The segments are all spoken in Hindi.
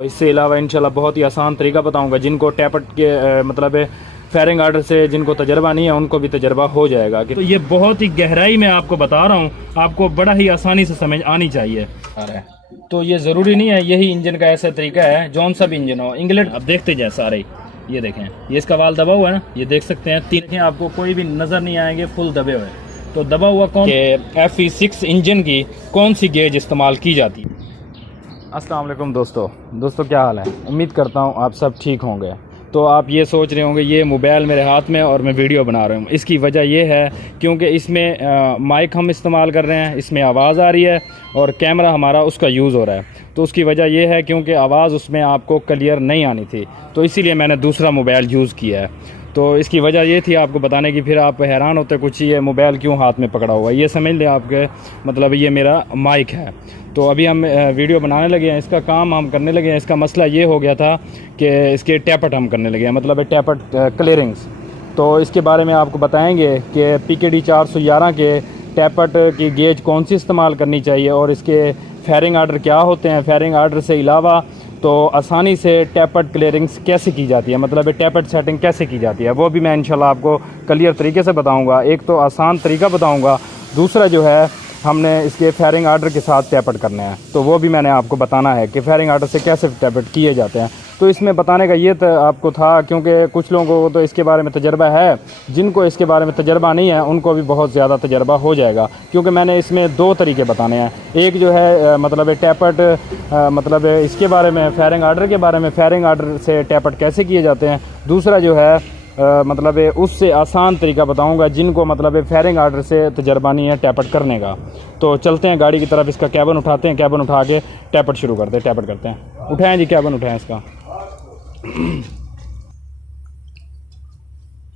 इससे अलावा इंशाल्लाह बहुत ही आसान तरीका बताऊंगा जिनको टैपट के मतलब फायरिंग आर्डर से जिनको तजर्बा नहीं है उनको भी तजर्बा हो जाएगा। तो ये बहुत ही गहराई में आपको बता रहा हूँ, आपको बड़ा ही आसानी से समझ आनी चाहिए। तो ये ज़रूरी नहीं है यही इंजन का ऐसा तरीका है, जौन सा भी इंजन हो। इंग्लैंड अब देखते जाए सारे, ये देखें, ये इसका वाल दबा हुआ है ना, ये देख सकते हैं। तीन देखें, आपको कोई भी नज़र नहीं आएंगे फुल दबे हुए। तो दबा हुआ कौन FE6 इंजन की कौन सी गेज इस्तेमाल की जाती है। अस्सलाम वालेकुम दोस्तों क्या हाल है। उम्मीद करता हूँ आप सब ठीक होंगे। तो आप ये सोच रहे होंगे ये मोबाइल मेरे हाथ में और मैं वीडियो बना रहा हूँ। इसकी वजह ये है क्योंकि इसमें माइक हम इस्तेमाल कर रहे हैं, इसमें आवाज़ आ रही है और कैमरा हमारा उसका यूज़ हो रहा है। तो उसकी वजह यह है क्योंकि आवाज़ उसमें आपको क्लियर नहीं आनी थी, तो इसीलिए मैंने दूसरा मोबाइल यूज़ किया है। तो इसकी वजह ये थी आपको बताने की, फिर आप हैरान होते कुछ ये मोबाइल क्यों हाथ में पकड़ा हुआ है। ये समझ लें आपके मतलब ये मेरा माइक है। तो अभी हम वीडियो बनाने लगे हैं, इसका काम हम करने लगे हैं। इसका मसला ये हो गया था कि इसके टैपट हम करने लगे हैं, मतलब टैपट क्लियरिंग्स। तो इसके बारे में आपको बताएंगे कि PKD 411 के टैपट की गेज कौन सी इस्तेमाल करनी चाहिए और इसके फायरिंग आर्डर क्या होते हैं। फायरिंग आर्डर से अलावा तो आसानी से टैपट क्लियरिंग्स कैसे की जाती है, मतलब टैपट सेटिंग कैसे की जाती है, वो भी मैं इंशाल्लाह आपको क्लियर तरीके से बताऊंगा। एक तो आसान तरीका बताऊंगा, दूसरा जो है हमने इसके फायरिंग आर्डर के साथ टैपट करने हैं, तो वो भी मैंने आपको बताना है कि फायरिंग आर्डर से कैसे टैपट किए जाते हैं। तो इसमें बताने का ये तो आपको था क्योंकि कुछ लोगों को तो इसके बारे में तजर्बा है, जिनको इसके बारे में तजर्बा नहीं है उनको भी बहुत ज़्यादा तजर्बा हो जाएगा। क्योंकि मैंने इसमें दो तरीके बताने हैं। एक जो है मतलब टैपट मतलब इसके बारे में फायरिंग आर्डर के बारे में, फायरिंग आर्डर से टैपट कैसे किए जाते हैं। दूसरा जो है मतलब उससे आसान तरीका बताऊंगा जिनको मतलब फायरिंग आर्डर से तजर्बा नहीं है टैपट करने का। तो चलते हैं गाड़ी की तरफ, इसका कैबिन उठाते हैं, कैबिन उठा के टैपट शुरू करते हैं, टैपट करते हैं। उठाएं जी, कैबिन उठाएं इसका।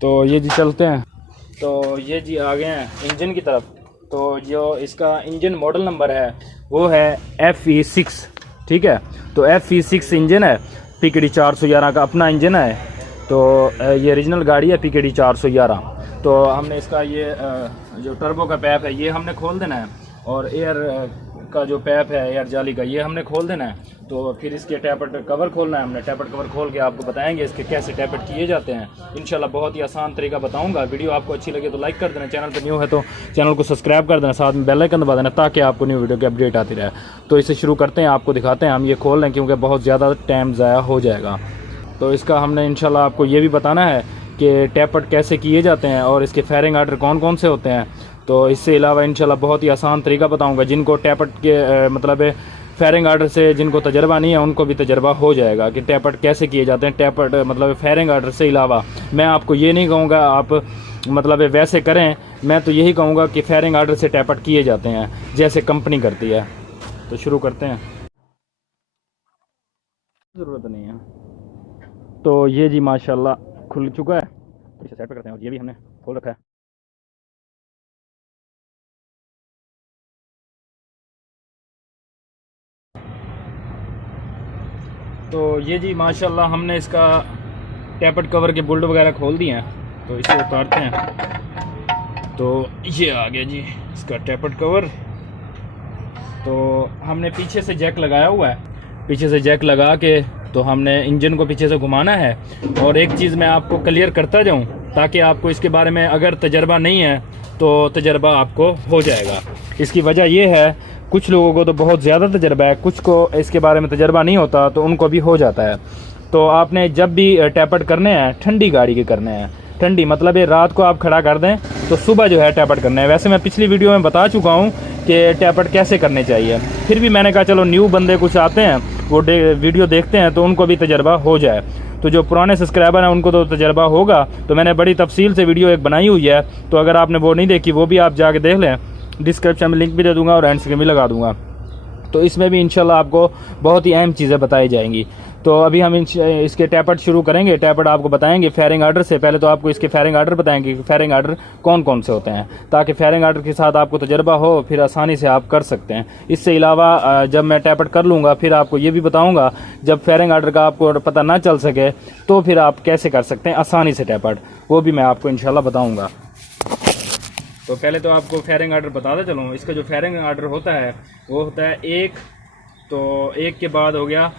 तो ये जी चलते हैं। तो ये जी आ गए हैं इंजन की तरफ। तो जो इसका इंजन मॉडल नंबर है वो है FE6, ठीक है। तो FE6 इंजन है, PKD 411 का अपना इंजन है। तो ये ओरिजिनल गाड़ी है PKD 411। तो हमने इसका ये जो टर्बो का पैप है ये हमने खोल देना है, और एयर का जो पैप है एयर जाली का ये हमने खोल देना है। तो फिर इसके टैपट कवर खोलना है हमने। टैपट कवर खोल के आपको बताएंगे इसके कैसे टैपट किए जाते हैं। इंशाल्लाह बहुत ही आसान तरीका बताऊंगा। वीडियो आपको अच्छी लगे तो लाइक कर देना, चैनल पर न्यू है तो चैनल को सब्सक्राइब कर देना, साथ में बेल आइकन दबा देना ताकि आपको न्यू वीडियो की अपडेट आती रहे। तो इसे शुरू करते हैं, आपको दिखाते हैं। हम ये खोल रहे हैं क्योंकि बहुत ज़्यादा टाइम ज़ाया हो जाएगा। तो इसका हमने इंशाल्लाह आपको ये भी बताना है कि टैपट कैसे किए जाते हैं और इसके फायरिंग आर्डर कौन कौन से होते हैं। तो इससे अलावा इंशाल्लाह बहुत ही आसान तरीका बताऊंगा जिनको टैपट के मतलब फायरिंग आर्डर से जिनको तजर्बा नहीं है उनको भी तजर्बा हो जाएगा कि टैपट कैसे किए जाते हैं। टैपट मतलब फायरिंग आर्डर से अलावा मैं आपको ये नहीं कहूँगा आप मतलब वैसे करें, मैं तो यही कहूँगा कि फायरिंग आर्डर से टैपट किए जाते हैं जैसे कंपनी करती है। तो शुरू करते हैं, ज़रूरत नहीं है। तो ये जी माशाल्लाह खुल चुका है, इसे सेट करते हैं। और ये भी हमने खोल रखा है। तो ये जी माशाल्लाह हमने इसका टैपट कवर के बोल्ट वगैरह खोल दिए हैं। तो इसे उतारते हैं। तो ये आ गया जी इसका टैपट कवर। तो हमने पीछे से जैक लगाया हुआ है, पीछे से जैक लगा के तो हमने इंजन को पीछे से घुमाना है। और एक चीज़ मैं आपको क्लियर करता जाऊं ताकि आपको इसके बारे में अगर तजर्बा नहीं है तो तजर्बा आपको हो जाएगा। इसकी वजह यह है कुछ लोगों को तो बहुत ज़्यादा तजर्बा है, कुछ को इसके बारे में तजर्बा नहीं होता तो उनको भी हो जाता है। तो आपने जब भी टैपट करने हैं ठंडी गाड़ी के करने हैं। ठंडी मतलब ये रात को आप खड़ा कर दें तो सुबह जो है टैपट करना है। वैसे मैं पिछली वीडियो में बता चुका हूँ कि टैपट कैसे करने चाहिए, फिर भी मैंने कहा चलो न्यू बंदे कुछ आते हैं वो वीडियो देखते हैं तो उनको भी तजर्बा हो जाए। तो जो पुराने सब्सक्राइबर हैं उनको तो तजर्बा होगा। तो मैंने बड़ी तफसील से वीडियो एक बनाई हुई है, तो अगर आपने वो नहीं देखी वो भी आप जाके देख लें। डिस्क्रिप्शन में लिंक भी दे दूंगा और एंड स्क्रीन भी लगा दूंगा। तो इसमें भी इंशाल्लाह आपको बहुत ही अहम चीज़ें बताई जाएंगी। तो अभी हम इसके टैपट शुरू करेंगे। टैपट आपको बताएंगे फायरिंग आर्डर से। पहले तो आपको इसके फायरिंग आर्डर बताएंगे कि फायरिंग आर्डर कौन कौन से होते हैं, ताकि फायरिंग आर्डर के साथ आपको तजर्बा हो फिर आसानी से आप कर सकते हैं। इससे अलावा जब मैं टैपट कर लूँगा फिर आपको ये भी बताऊँगा जब फायरिंग आर्डर का आपको पता ना चल सके तो फिर आप कैसे कर सकते हैं आसानी से टैपट, वो भी मैं आपको इंशाल्लाह बताऊँगा। तो पहले तो आपको फायरिंग आर्डर बताता चलूँ। इसका जो फायरिंग आर्डर होता है वो होता है 1, तो 1 के बाद हो गया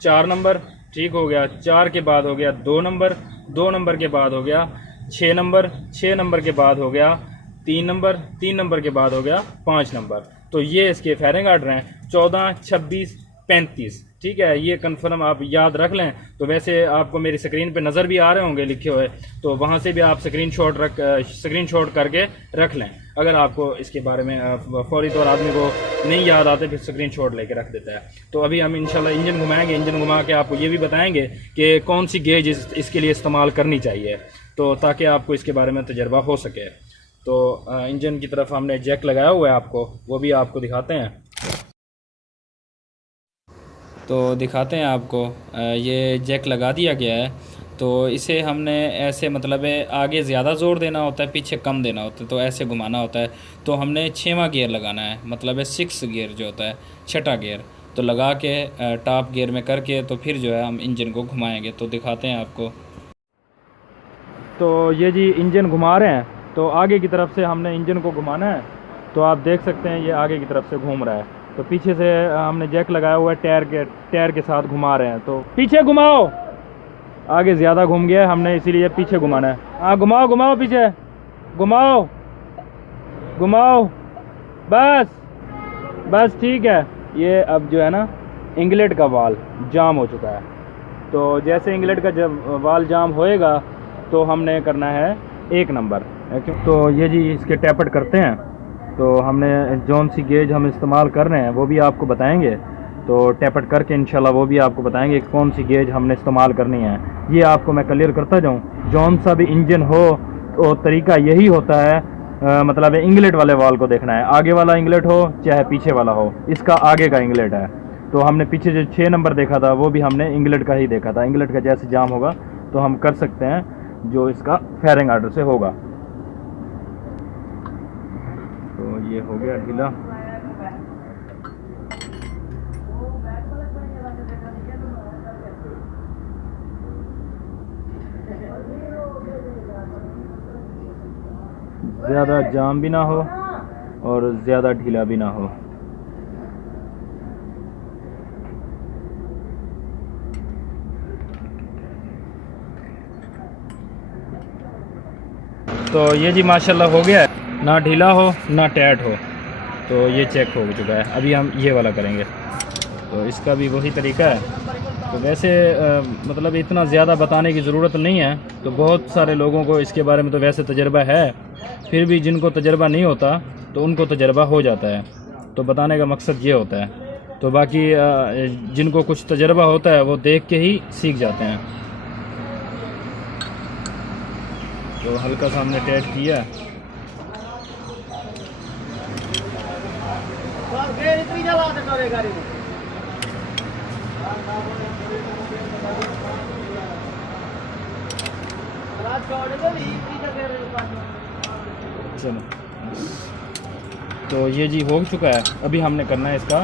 4 नंबर, ठीक हो गया। 4 के बाद हो गया 2 नंबर, 2 नंबर के बाद हो गया 6 नंबर, 6 नंबर के बाद हो गया 3 नंबर, 3 नंबर के बाद हो गया 5 नंबर। तो ये इसके फायरिंग आर्डर हैं 14, 26, 35। ठीक है, ये कंफर्म आप याद रख लें। तो वैसे आपको मेरी स्क्रीन पे नज़र भी आ रहे होंगे लिखे हुए, तो वहाँ से भी आप स्क्रीनशॉट करके रख लें। अगर आपको इसके बारे में फौरी तौर आदमी को नहीं याद आते फिर स्क्रीनशॉट लेके रख देता है। तो अभी हम इंशाल्लाह इंजन घुमाएंगे, इंजन घुमा के आपको ये भी बताएंगे कि कौन सी गेज इसके लिए इस्तेमाल करनी चाहिए, तो ताकि आपको इसके बारे में तजर्बा हो सके। तो इंजन की तरफ हमने जैक लगाया हुआ है, आपको वो भी आपको दिखाते हैं। तो दिखाते हैं आपको, ये जैक लगा दिया गया है। तो इसे हमने ऐसे मतलब है आगे ज़्यादा ज़ोर देना होता है, पीछे कम देना होता है, तो ऐसे घुमाना होता है। तो हमने 6वां गियर लगाना है, मतलब है 6 गियर जो होता है, 6ठा गियर। तो लगा के टॉप गियर में करके तो फिर जो है हम इंजन को घुमाएंगे। तो दिखाते हैं आपको। तो ये जी इंजन घुमा रहे हैं, तो आगे की तरफ से हमने इंजन को घुमाना है। तो आप देख सकते हैं ये आगे की तरफ से घूम रहा है। तो पीछे से हमने जैक लगाया हुआ है, टायर के साथ घुमा रहे हैं। तो पीछे घुमाओ, आगे ज़्यादा घूम गया है, हमने इसीलिए पीछे घुमाना है। हाँ घुमाओ घुमाओ, पीछे घुमाओ घुमाओ, बस ठीक है। ये अब जो है ना इंगलेट का वाल जाम हो चुका है। तो जैसे इंगलेट का जब वाल जाम होएगा तो हमने करना है 1 नंबर। तो ये जी इसके टैपट करते हैं। तो हमने जौन सी गेज हम इस्तेमाल कर रहे हैं वो भी आपको बताएंगे। तो टैपट करके इंशाल्लाह वो भी आपको बताएंगे कि कौन सी गेज हमने इस्तेमाल करनी है। ये आपको मैं क्लियर करता जाऊँ, जौन सा भी इंजन हो तो तरीका यही होता है, मतलब इंगलेट वाले वाल को देखना है। आगे वाला इंगलेट हो चाहे पीछे वाला हो, इसका आगे का इंगलेट है। तो हमने पीछे जो 6 नंबर देखा था वो भी हमने इंगलेट का ही देखा था। इंगलेट का जैसे जाम होगा तो हम कर सकते हैं जो इसका फायरिंग आर्डर से होगा। तो ये हो गया ढीला। ज़्यादा जाम भी ना हो और ज़्यादा ढीला भी ना हो। तो ये जी माशाल्लाह हो गया है, ना ढीला हो ना टाइट हो। तो ये चेक हो चुका है। अभी हम ये वाला करेंगे, तो इसका भी वही तरीका है। तो वैसे मतलब इतना ज़्यादा बताने की ज़रूरत नहीं है। तो बहुत सारे लोगों को इसके बारे में तो वैसे तजर्बा है, फिर भी जिनको तजर्बा नहीं होता तो उनको तजर्बा हो जाता है। तो बताने का मकसद ये होता है। तो बाकी जिनको कुछ तजर्बा होता है वो देख के ही सीख जाते हैं। तो हल्का सा हमने टाइट किया। चलो, तो ये जी हो चुका है। अभी हमने करना है इसका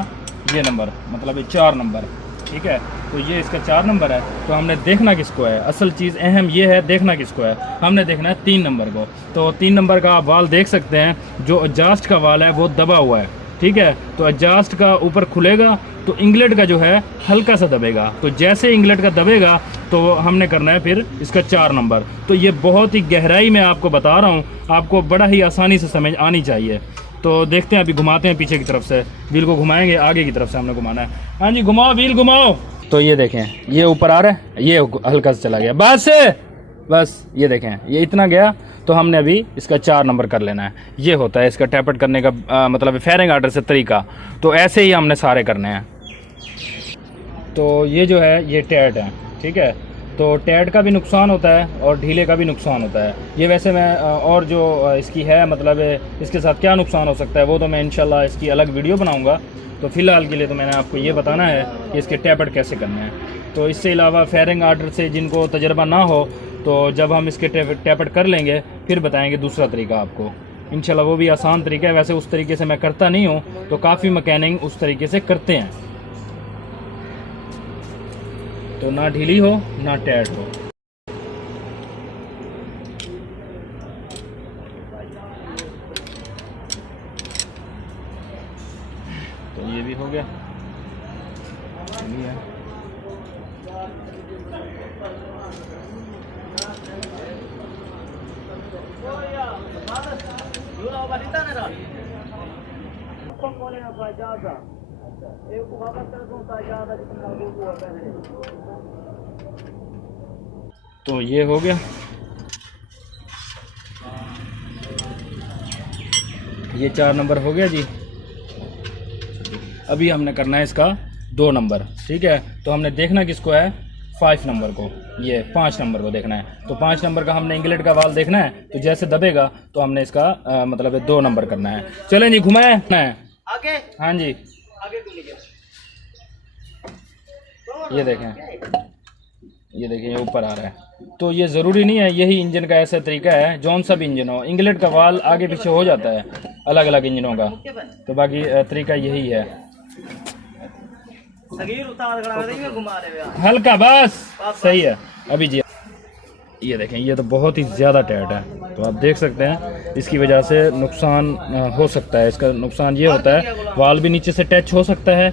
ये नंबर, मतलब 4 नंबर। ठीक है, तो ये इसका 4 नंबर है। तो हमने देखना किसको है, असल चीज़ अहम ये है देखना किसको है। हमने देखना है 3 नंबर को। तो 3 नंबर का आप वाल देख सकते हैं, जो एडजस्ट का वाल है वो दबा हुआ है। ठीक है, तो एडजस्ट का ऊपर खुलेगा तो इंगलेट का जो है हल्का सा दबेगा। तो जैसे इंगलेट का दबेगा तो हमने करना है फिर इसका 4 नंबर। तो ये बहुत ही गहराई में आपको बता रहा हूँ, आपको बड़ा ही आसानी से समझ आनी चाहिए। तो देखते हैं, अभी घुमाते हैं पीछे की तरफ से, व्हील को घुमाएंगे, आगे की तरफ से हमने घुमाना है। हाँ जी घुमाओ, व्हील घुमाओ। तो ये देखें, ये ऊपर आ रहा है, ये हल्का सा चला गया, बस ये देखें, ये इतना गया। तो हमने अभी इसका 4 नंबर कर लेना है। ये होता है इसका टैपट करने का मतलब फायरिंग आर्डर से तरीका। तो ऐसे ही हमने सारे करने हैं। तो ये जो है ये टैट है। ठीक है, तो टैट का भी नुकसान होता है और ढीले का भी नुकसान होता है। ये वैसे मैं और जो इसकी है मतलब इसके साथ क्या नुकसान हो सकता है वो तो मैं इंशाल्लाह इसकी अलग वीडियो बनाऊंगा। तो फ़िलहाल के लिए तो मैंने आपको ये बताना है कि इसके टैपट कैसे करने हैं। तो इससे अलावा फायरिंग आर्डर से जिनको तजर्बा ना हो, तो जब हम इसके टैपट कर लेंगे फिर बताएंगे दूसरा तरीका आपको इंशाल्लाह। वो भी आसान तरीका है, वैसे उस तरीके से मैं करता नहीं हूँ, तो काफ़ी मैकेनिक उस तरीके से करते हैं। तो ना ढीली हो ना टाइट हो। तो ये भी हो गया, तो ये हो गया, ये 4 नंबर हो गया जी। अभी हमने करना है इसका 2 नंबर, ठीक है। तो हमने देखना किसको है, 5 नंबर को, ये 5 नंबर को देखना है। तो 5 नंबर का हमने इंगलेट का वाल देखना है, तो जैसे दबेगा तो हमने इसका मतलब 2 नंबर करना है। चलें जी, घुमाए आगे, हाँ जी आगे, ये देखें, ये देखिए ये ऊपर आ रहा है। तो ये ज़रूरी नहीं है, यही इंजन का ऐसा तरीका है, जौन सा भी इंजन हो, इंगलेट का वाल आगे पीछे हो जाता है अलग अलग इंजनों का। तो बाकी तरीका यही है, हल्का बस सही है। अभी जी ये देखें, ये तो बहुत ही ज़्यादा टाइट है, तो आप देख सकते हैं इसकी वजह से नुकसान हो सकता है। इसका नुकसान ये होता है वाल भी नीचे से टच हो सकता है,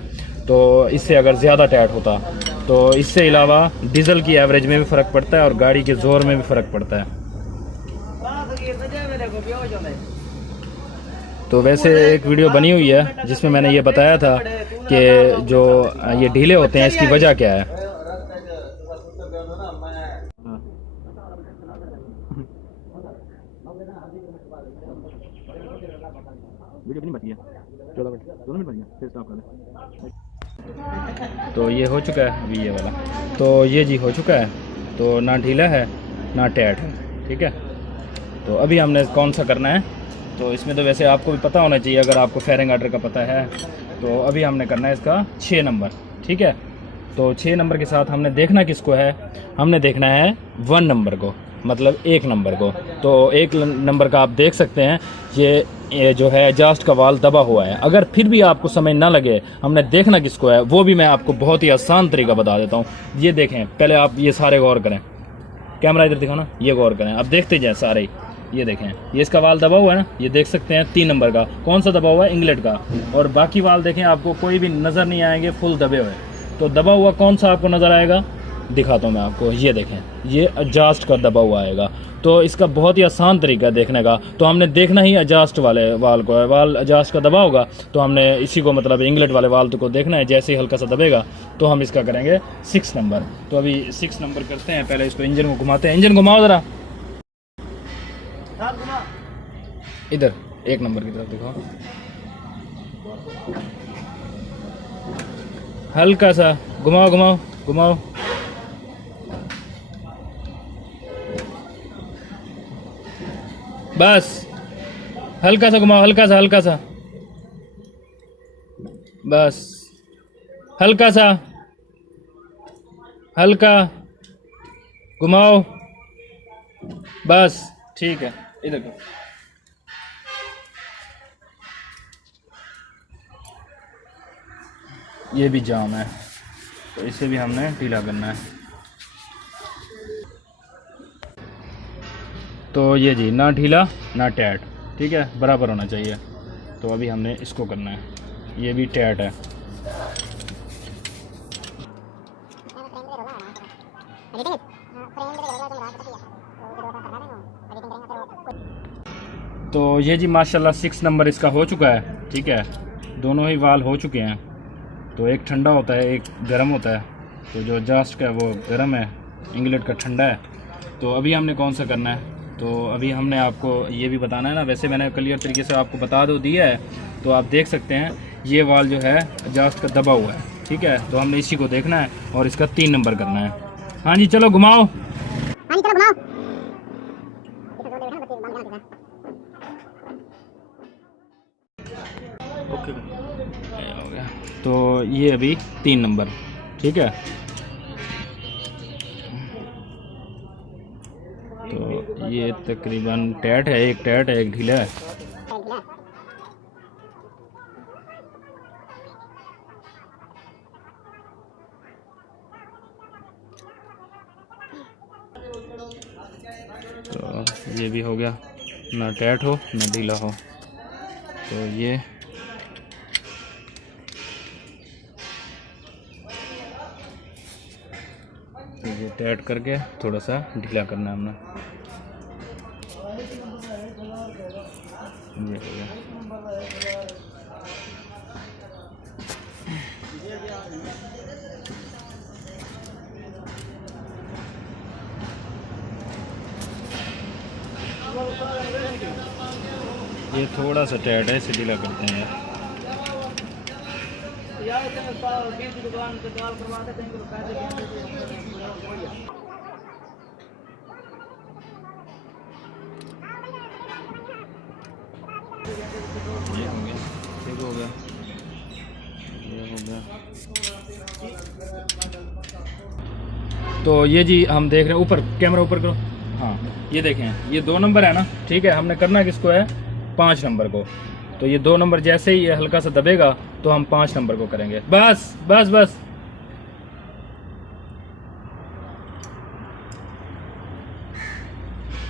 तो इससे अगर ज़्यादा टाइट होता तो इससे अलावा डीजल की एवरेज में भी फ़र्क पड़ता है और गाड़ी के ज़ोर में भी फ़र्क पड़ता है। तो वैसे एक वीडियो बनी हुई है जिसमें मैंने ये बताया था कि जो ये ढीले होते हैं इसकी वजह क्या है। वीडियो नहीं बची है, 14 मिनट 2 मिनट बची है, फिर स्टॉप कर दे। तो ये हो चुका है अभी ये वाला, तो ये जी हो चुका है। तो ना ढीला है ना टाइट है, ठीक है। तो अभी हमने कौन सा करना है, तो इसमें तो वैसे आपको भी पता होना चाहिए अगर आपको फेयरिंग आर्डर का पता है। तो अभी हमने करना है इसका 6 नंबर, ठीक है। तो 6 नंबर के साथ हमने देखना किसको है, हमने देखना है 1 नंबर को, मतलब 1 नंबर को। तो 1 नंबर का आप देख सकते हैं ये जो है एग्जॉस्ट का वाल दबा हुआ है। अगर फिर भी आपको समझ ना लगे हमने देखना किसको है, वो भी मैं आपको बहुत ही आसान तरीका बता देता हूँ। ये देखें, पहले आप ये सारे गौर करें, कैमरा इधर दिखाओ ना, ये गौर करें, आप देखते जाए सारे। ये देखें, ये इसका वाल दबा हुआ है ना, ये देख सकते हैं 3 नंबर का कौन सा दबा हुआ है, इंगलेट का। और बाकी वाल देखें, आपको कोई भी नज़र नहीं आएंगे, फुल दबे हुए। तो दबा हुआ कौन सा आपको नज़र आएगा, दिखाता हूँ मैं आपको। ये देखें, ये एडजस्ट का दबा हुआ आएगा। तो इसका बहुत ही आसान तरीका है देखने का। तो हमने देखना ही एडजस्ट वाले वाल को है, वाल एडजस्ट का दबा होगा तो हमने इसी को मतलब इंगलेट वाले वाल को देखना है। जैसे ही हल्का सा दबेगा तो हम इसका करेंगे 6 नंबर। तो अभी 6 नंबर करते हैं। पहले इसको इंजन को घुमाते हैं, इंजन घुमाओ ज़रा इधर 1 नंबर की तरफ दिखाओ, हल्का सा घुमाओ घुमाओ घुमाओ, बस हल्का सा घुमाओ, हल्का सा बस, हल्का सा, हल्का घुमाओ, बस ठीक है। इधर को ये भी जाम है, तो इसे भी हमने ढीला करना है। तो ये जी ना ढीला ना टाइट, ठीक है, बराबर होना चाहिए। तो अभी हमने इसको करना है, ये भी टाइट है। तो ये जी माशाल्लाह 6 नंबर इसका हो चुका है, ठीक है। दोनों ही वाल हो चुके हैं। तो एक ठंडा होता है, एक गर्म होता है। तो जो एग्जॉस्ट का है वो गर्म है, इंगलेट का ठंडा है। तो अभी हमने कौन सा करना है, तो अभी हमने आपको ये भी बताना है ना। वैसे मैंने क्लियर तरीके से आपको बता दो दिया है। तो आप देख सकते हैं ये वाल जो है एग्जॉस्ट का दबा हुआ है, ठीक है। तो हमने इसी को देखना है और इसका 3 नंबर करना है। हाँ जी चलो घुमाओ, हाँ जी चलो घुमाओ। ओके हो गया। तो ये अभी 3 नंबर, ठीक है। तो ये तकरीबन टाइट है, एक टाइट है, एक ढीला है। तो ये भी हो गया, ना टाइट हो ना ढीला हो। तो ये टाइट करके थोड़ा सा ढीला करना है हमने। ये हो गया। ये थोड़ा सा टाइट है, इसे ढीला करते हैं यार। ये हो गया, ठीक हो गया, ये हो गया। तो ये जी हम देख रहे हैं, ऊपर कैमरा ऊपर करो। हाँ ये देखें, ये 2 नंबर है ना, ठीक है। हमने करना किसको है, 5 नंबर को। तो ये 2 नंबर जैसे ही ये हल्का सा दबेगा तो हम 5 नंबर को करेंगे। बस बस बस।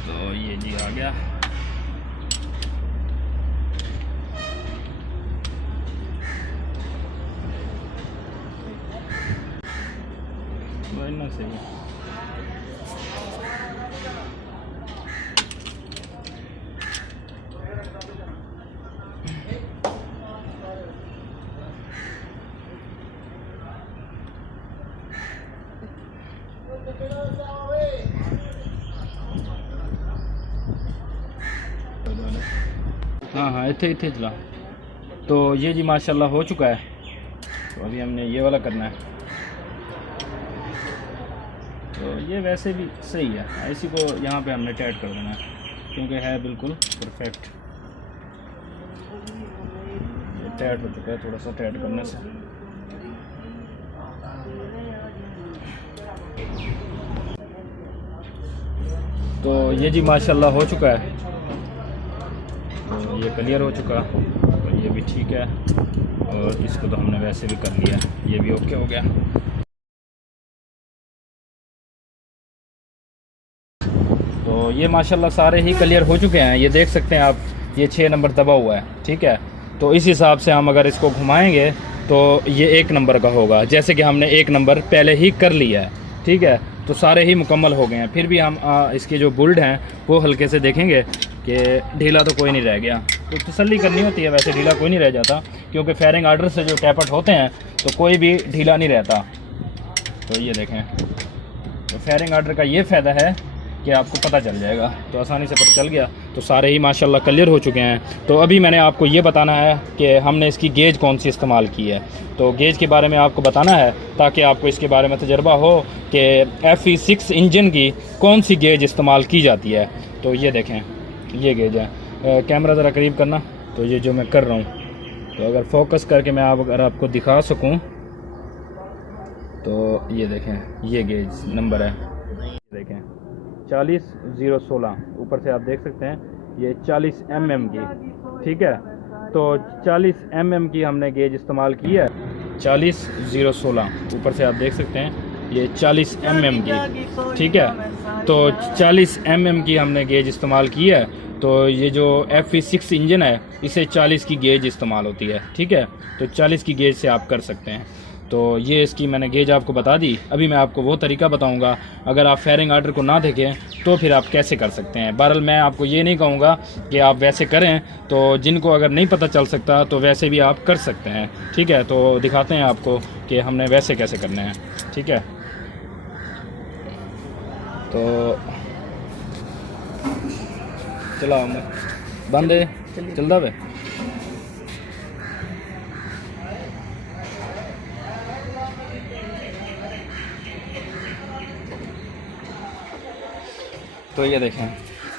तो ये जी आ गया। इतना सही है। हाँ हाँ इतने इतने चला। तो ये जी माशाल्लाह हो चुका है। तो अभी हमने ये वाला करना है। तो ये वैसे भी सही है, इसी को यहाँ पे हमने टाइट कर देना है क्योंकि है बिल्कुल परफेक्ट। ये टाइट हो चुका है, थोड़ा सा टाइट करने से। तो ये जी माशाल्लाह हो चुका है। तो ये क्लियर हो चुका, तो ये भी ठीक है। और इसको तो हमने वैसे भी कर लिया, ये भी ओके हो गया। तो ये माशाल्लाह सारे ही क्लियर हो चुके हैं। ये देख सकते हैं आप, ये 6 नंबर दबा हुआ है, ठीक है। तो इस हिसाब से हम अगर इसको घुमाएंगे तो ये 1 नंबर का होगा, जैसे कि हमने 1 नंबर पहले ही कर लिया है, ठीक है। तो सारे ही मुकम्मल हो गए हैं। फिर भी हम इसके जो बुल्ड हैं वो हल्के से देखेंगे कि ढीला तो कोई नहीं रह गया। तो तसल्ली करनी होती है, वैसे ढीला कोई नहीं रह जाता क्योंकि फायरिंग आर्डर से जो टैपट होते हैं तो कोई भी ढीला नहीं रहता। तो ये देखें, तो फायरिंग आर्डर का ये फ़ायदा है कि आपको पता चल जाएगा। तो आसानी से पता चल गया। तो सारे ही माशाल्लाह क्लियर हो चुके हैं। तो अभी मैंने आपको ये बताना है कि हमने इसकी गेज कौन सी इस्तेमाल की है। तो गेज के बारे में आपको बताना है ताकि आपको इसके बारे में तजर्बा हो कि FE6 इंजन की कौन सी गेज इस्तेमाल की जाती है। तो ये देखें, ये गेज है। कैमरा ज़रा करीब करना। तो ये जो मैं कर रहा हूँ, तो अगर फोकस करके मैं अगर आपको दिखा सकूँ तो ये देखें, ये गेज नंबर है, देखें 40-016। ऊपर से आप देख सकते हैं ये 40 mm की, ठीक है। तो 40 mm की हमने गेज इस्तेमाल की है, 40-016। ऊपर से आप देख सकते हैं ये 40 mm की, ठीक है। तो 40 mm की हमने गेज इस्तेमाल की है। तो ये जो FE6 इंजन है इसे 40 की गेज इस्तेमाल होती है, ठीक है। तो 40 की गेज से आप कर सकते हैं। तो ये इसकी मैंने गेज आपको बता दी। अभी मैं आपको वो तरीका बताऊंगा, अगर आप फायरिंग आर्डर को ना देखें तो फिर आप कैसे कर सकते हैं। बहरहाल मैं आपको ये नहीं कहूँगा कि आप वैसे करें, तो जिनको अगर नहीं पता चल सकता तो वैसे भी आप कर सकते हैं, ठीक है। तो दिखाते हैं आपको कि हमने वैसे कैसे करने हैं, ठीक है। तो चलाओ बंद है, चलता वे। तो ये देखें,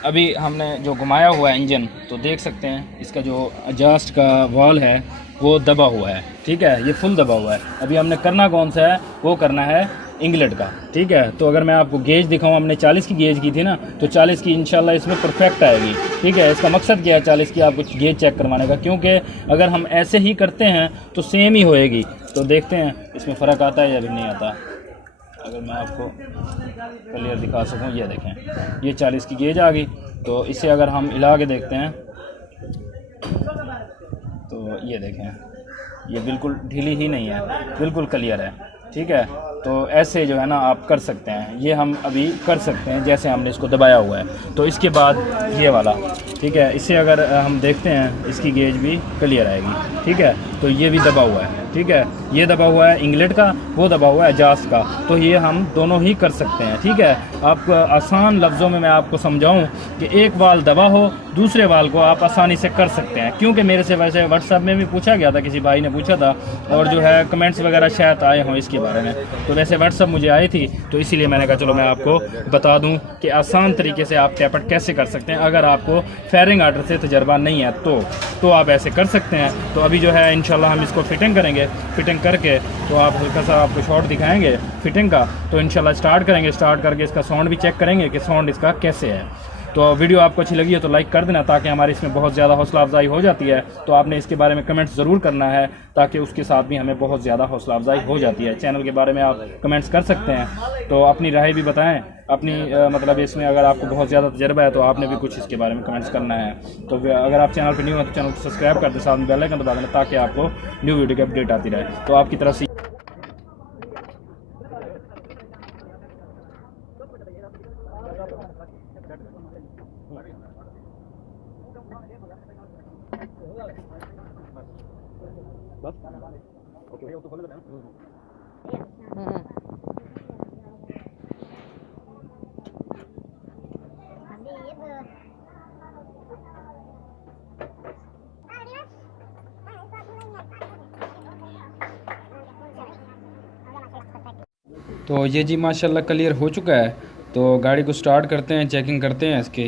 अभी हमने जो घुमाया हुआ है इंजन, तो देख सकते हैं इसका जो एडजस्ट का वॉल है वो दबा हुआ है, ठीक है। ये फुल दबा हुआ है। अभी हमने करना कौन सा है, वो करना है इंगलेट का, ठीक है। तो अगर मैं आपको गेज दिखाऊं, हमने 40 की गेज की थी ना, तो 40 की इंशाल्लाह इसमें परफेक्ट आएगी, ठीक है। इसका मकसद क्या है 40 की आपको गेज चेक करवाने का, क्योंकि अगर हम ऐसे ही करते हैं तो सेम ही होएगी। तो देखते हैं इसमें फ़र्क आता है या भी नहीं आता। अगर मैं आपको क्लियर दिखा सकूं, ये देखें, ये 40 की गेज आ गई। तो इसे अगर हम हिला के देखते हैं तो ये देखें, ये बिल्कुल ढीली ही नहीं है, बिल्कुल क्लियर है, ठीक है। तो ऐसे जो है ना आप कर सकते हैं। ये हम अभी कर सकते हैं जैसे हमने इसको दबाया हुआ है। तो इसके बाद ये वाला, ठीक है, इसे अगर हम देखते हैं इसकी गेज भी क्लियर आएगी, ठीक है। तो ये भी दबा हुआ है, ठीक है। ये दबा हुआ है इंग्लेट का, वो दबा हुआ है जास का, तो ये हम दोनों ही कर सकते हैं। ठीक है, आप आसान लफ्ज़ों में मैं आपको समझाऊं कि एक वाल दबा हो, दूसरे वाल को आप आसानी से कर सकते हैं। क्योंकि मेरे से वैसे व्हाट्सएप में भी पूछा गया था, किसी भाई ने पूछा था, और जो है कमेंट्स वगैरह शायद आए हों इसके बारे में, तो वैसे व्हाट्सएप मुझे आई थी, तो इसीलिए मैंने कहा चलो मैं आपको बता दूं कि आसान तरीके से आप टैपट कैसे कर सकते हैं। अगर आपको फायरिंग आर्डर से तजर्बा नहीं है तो आप ऐसे कर सकते हैं। तो अभी जो है इंशाल्लाह हम इसको फिटिंग करेंगे, फिटिंग करके तो आप हल्का सा आपको शॉट दिखाएंगे फिटिंग का, तो इंशाल्लाह स्टार्ट करेंगे। स्टार्ट करके इसका साउंड भी चेक करेंगे कि साउंड इसका कैसे है। तो वीडियो आपको अच्छी लगी है तो लाइक कर देना, ताकि हमारे इसमें बहुत ज़्यादा हौसला अफजाई हो जाती है। तो आपने इसके बारे में कमेंट्स ज़रूर करना है, ताकि उसके साथ भी हमें बहुत ज़्यादा हौसला अफजाई हो जाती है। चैनल के बारे में आप कमेंट्स कर सकते हैं, तो अपनी राय भी बताएं अपनी, मतलब इसमें अगर आपको बहुत ज़्यादा तजर्बा है तो आपने भी कुछ इसके बारे में कमेंट्स करना है। तो अगर आप चैनल पर न्यू हैं तो चैनल को सब्सक्राइब कर दें, साथ में बेल आइकन दबा दें, ताकि आपको न्यू वीडियो की अपडेट आती रहे। तो आपकी तरफ से तो ये जी माशाल्लाह क्लियर हो चुका है। तो गाड़ी को स्टार्ट करते हैं, चेकिंग करते हैं इसकी।